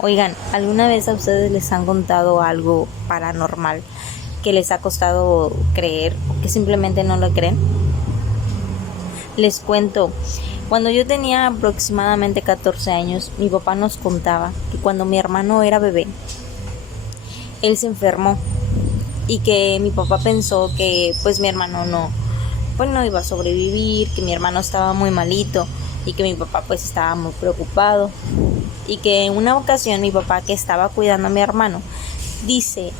Oigan, ¿alguna vez a ustedes les han contado algo paranormal que les ha costado creer o que simplemente no lo creen? Les cuento, cuando yo tenía aproximadamente 14 años, mi papá nos contaba que cuando mi hermano era bebé, él se enfermó y que mi papá pensó que pues mi hermano no iba a sobrevivir, que mi hermano estaba muy malito y que mi papá pues estaba muy preocupado y que en una ocasión mi papá, que estaba cuidando a mi hermano, dice,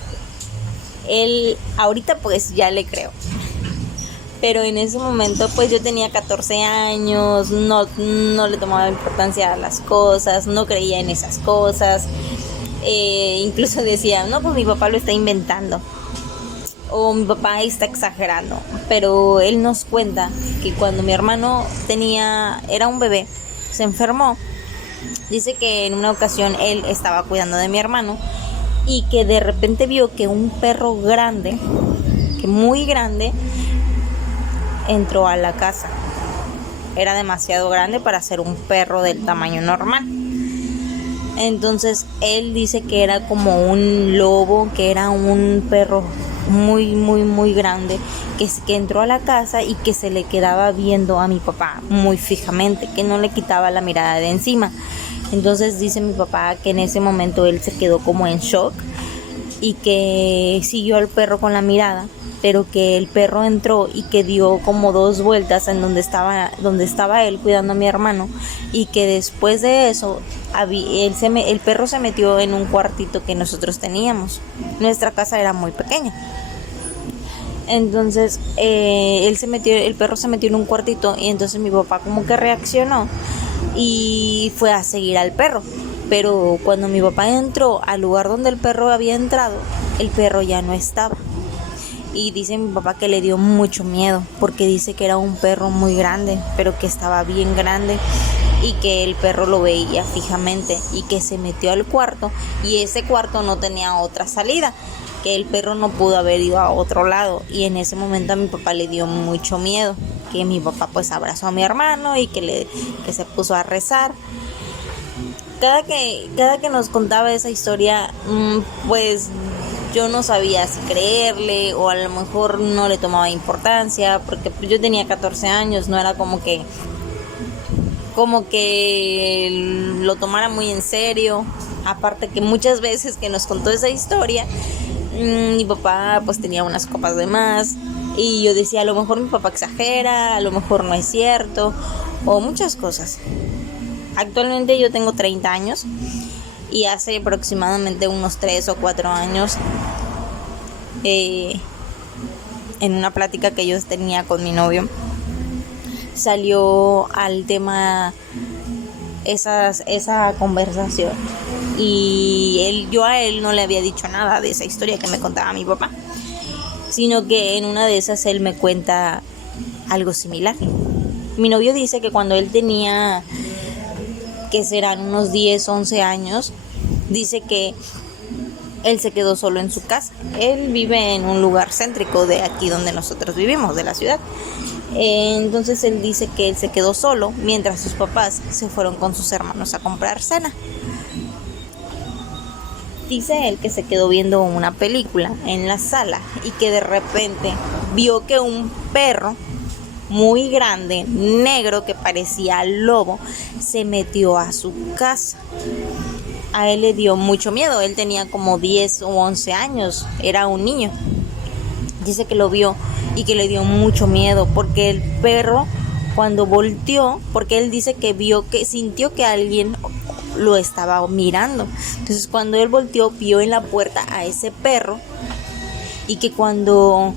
él ahorita pues ya le creo, pero en ese momento pues yo tenía 14 años, no le tomaba importancia a las cosas, no creía en esas cosas, incluso decía, no, pues mi papá lo está inventando o mi papá está exagerando. Pero él nos cuenta que cuando mi hermano era un bebé, se enfermó. Dice que en una ocasión él estaba cuidando de mi hermano y que de repente vio que un perro grande, que muy grande, entró a la casa. Era demasiado grande para ser un perro del tamaño normal. Entonces él dice que era como un lobo, que era un perro muy grande, que entró a la casa y que se le quedaba viendo a mi papá muy fijamente, que no le quitaba la mirada de encima. Entonces dice mi papá que en ese momento él se quedó como en shock y que siguió al perro con la mirada, pero que el perro entró y que dio como 2 vueltas en donde estaba él cuidando a mi hermano, y que después de eso el perro se metió en un cuartito que nosotros teníamos. Nuestra casa era muy pequeña. Entonces el perro se metió en un cuartito y entonces mi papá como que reaccionó y fue a seguir al perro. Pero cuando mi papá entró al lugar donde el perro había entrado, el perro ya no estaba. Y dice mi papá que le dio mucho miedo, porque dice que era un perro muy grande, pero que estaba bien grande, y que el perro lo veía fijamente y que se metió al cuarto, y ese cuarto no tenía otra salida, que el perro no pudo haber ido a otro lado. Y en ese momento a mi papá le dio mucho miedo, que mi papá pues abrazó a mi hermano y que se puso a rezar. Cada que nos contaba esa historia, pues yo no sabía si creerle o a lo mejor no le tomaba importancia, porque yo tenía 14 años, no era como que lo tomara muy en serio. Aparte que muchas veces que nos contó esa historia, mi papá pues tenía unas copas de más y yo decía, a lo mejor mi papá exagera, a lo mejor no es cierto, o muchas cosas. Actualmente yo tengo 30 años y hace aproximadamente unos 3 o 4 años, en una plática que yo tenía con mi novio, salió al tema esa conversación, y yo a él no le había dicho nada de esa historia que me contaba mi papá, sino que en una de esas él me cuenta algo similar. Mi novio dice que cuando él tenía, que serán unos 10, 11 años, dice que él se quedó solo en su casa. Él vive en un lugar céntrico de aquí donde nosotros vivimos, de la ciudad. Entonces él dice que él se quedó solo mientras sus papás se fueron con sus hermanos a comprar cena. Dice él que se quedó viendo una película en la sala y que de repente vio que un perro muy grande, negro, que parecía lobo, se metió a su casa. A él le dio mucho miedo, él tenía como 10 o 11 años, era un niño. Dice que lo vio y que le dio mucho miedo, porque el perro cuando volteó, porque él dice que sintió que alguien lo estaba mirando. Entonces cuando él volteó, vio en la puerta a ese perro, y que cuando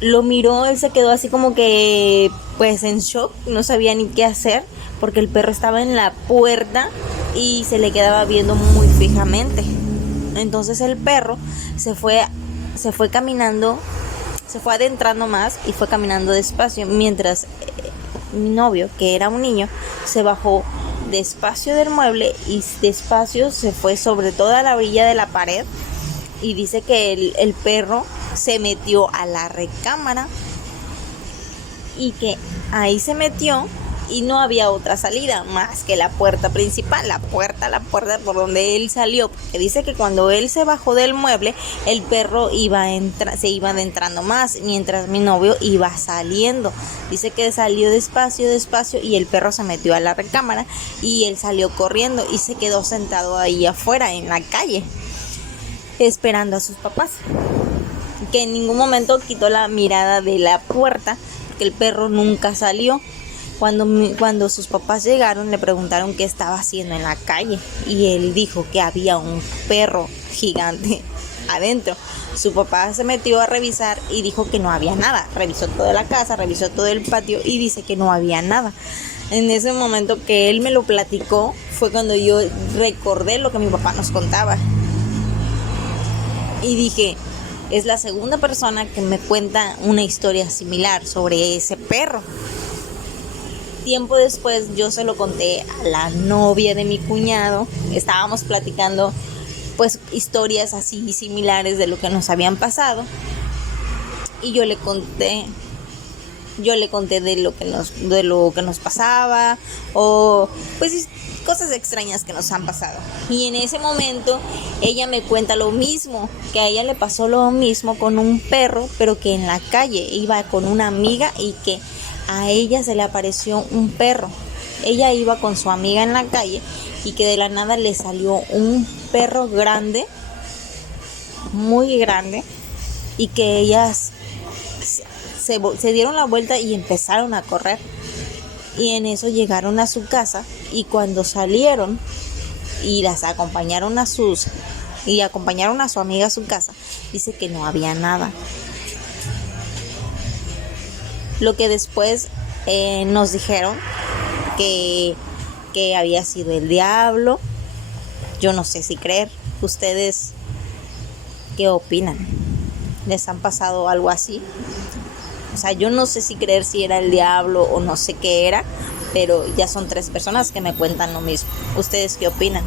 lo miró, él se quedó así como que pues en shock, no sabía ni qué hacer, porque el perro estaba en la puerta y se le quedaba viendo muy fijamente. Entonces el perro se fue caminando, se fue adentrando más y fue caminando despacio, mientras mi novio, que era un niño, se bajó despacio del mueble y despacio se fue sobre toda la orilla de la pared. Y dice que el perro se metió a la recámara y que ahí se metió y no había otra salida más que la puerta principal, la puerta por donde él salió, porque dice que cuando él se bajó del mueble, el perro se iba adentrando más, mientras mi novio iba saliendo. Dice que salió despacio y el perro se metió a la recámara y él salió corriendo y se quedó sentado ahí afuera en la calle, esperando a sus papás, que en ningún momento quitó la mirada de la puerta, porque el perro nunca salió. Cuando sus papás llegaron, le preguntaron qué estaba haciendo en la calle y él dijo que había un perro gigante adentro. Su papá se metió a revisar y dijo que no había nada. Revisó toda la casa, revisó todo el patio y dice que no había nada. En ese momento que él me lo platicó fue cuando yo recordé lo que mi papá nos contaba y dije, es la segunda persona que me cuenta una historia similar sobre ese perro. Tiempo después yo se lo conté a la novia de mi cuñado. Estábamos platicando pues historias así similares de lo que nos habían pasado y yo le conté de lo que nos pasaba o pues cosas extrañas que nos han pasado. Y en ese momento ella me cuenta lo mismo, que a ella le pasó lo mismo con un perro, pero que en la calle iba con una amiga y que a ella se le apareció un perro. Ella iba con su amiga en la calle y que de la nada le salió un perro grande, muy grande, y que ellas se dieron la vuelta y empezaron a correr. Y en eso llegaron a su casa y cuando salieron y las acompañaron a su amiga a su casa, dice que no había nada. Lo que después nos dijeron que había sido el diablo. Yo no sé si creer. ¿Ustedes qué opinan? ¿Les han pasado algo así? O sea, yo no sé si creer si era el diablo o no sé qué era, pero ya son 3 personas que me cuentan lo mismo. ¿Ustedes qué opinan?